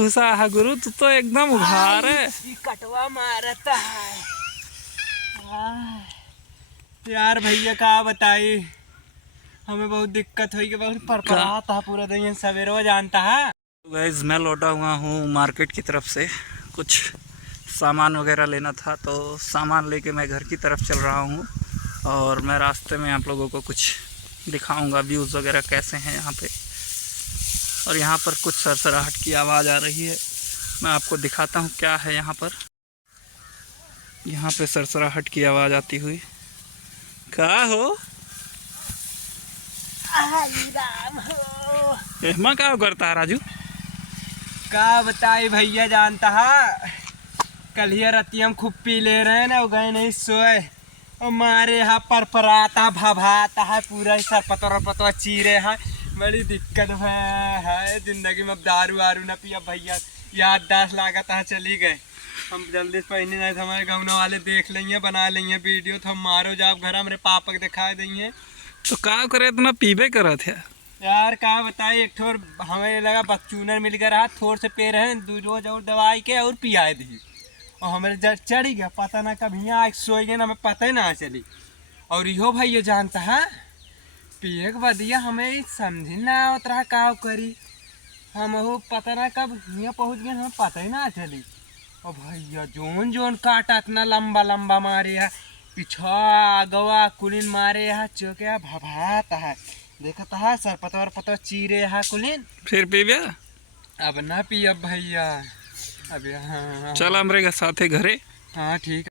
घुसा है गुरु, तू तो एकदम उघार है। कटवा मारता है यार भैया, का बताई, हमें बहुत दिक्कत हुई कि बहुत परपराता है पूरा दिन सवेरो जानता है। गाइस मैं लौटा हुआ हूँ मार्केट की तरफ से, कुछ सामान वगैरह लेना था तो सामान लेके मैं घर की तरफ चल रहा हूँ। और मैं रास्ते में आप लोगों को कुछ दिखाऊंगा व्यूज़ वगैरह कैसे हैं यहाँ पे। और यहाँ पर कुछ सरसराहट की आवाज़ आ रही है, मैं आपको दिखाता हूँ क्या है यहाँ पर। यहाँ पे सरसराहट की आवाज़ आती हुई, क्या हो एहमा क्या करता है राजू? का बताई भैया जानता है, कल ही रतिया हम खूब पी ले रहे हैं ना, गए नहीं सोए और हमारे यहाँ परपराता भभाता है पूरा ही सर पतवा चीरे है। बड़ी दिक्कत है जिंदगी में। अब दारू वारू न पिया भैया, याददाश्त लागत है चली गए। हम जल्दी से पहने नहीं तो हमारे गाँव वाले देख लेंगे, बना लेंगे वीडियो, तो हम मारो जाब घर हमारे पापा के दिखा देंगे। तो क्या करे, इतना पीबे करा थे यार का बताए, एक ठोर हमें लगा बकचूनर मिल गया रहा, थोड़ से पेड़ है रोज और दवाई के और पियाए दी और हमारे जड़ चढ़ी गया, पता ना कब यहाँ सोए गए ना, हमें पता ही ना चली। और यो भाई ये जानता है, पिए के बदिया हमें समझ ना आवत रहा का करी, हम हो पता ना कब यहाँ पहुँच गए, हमें पता ही ना चली। और भैया जोन जोन काटा इतना लंबा लंबा मारे है, पिछा गवा कुलिन मारे है, चौके भभाता है, देखता है सर पतवा चीरे है कुलिन। फिर पीबे? अब ना पिया भैया, अब हाँ चल हमरे के साथे घरे। हाँ ठीक।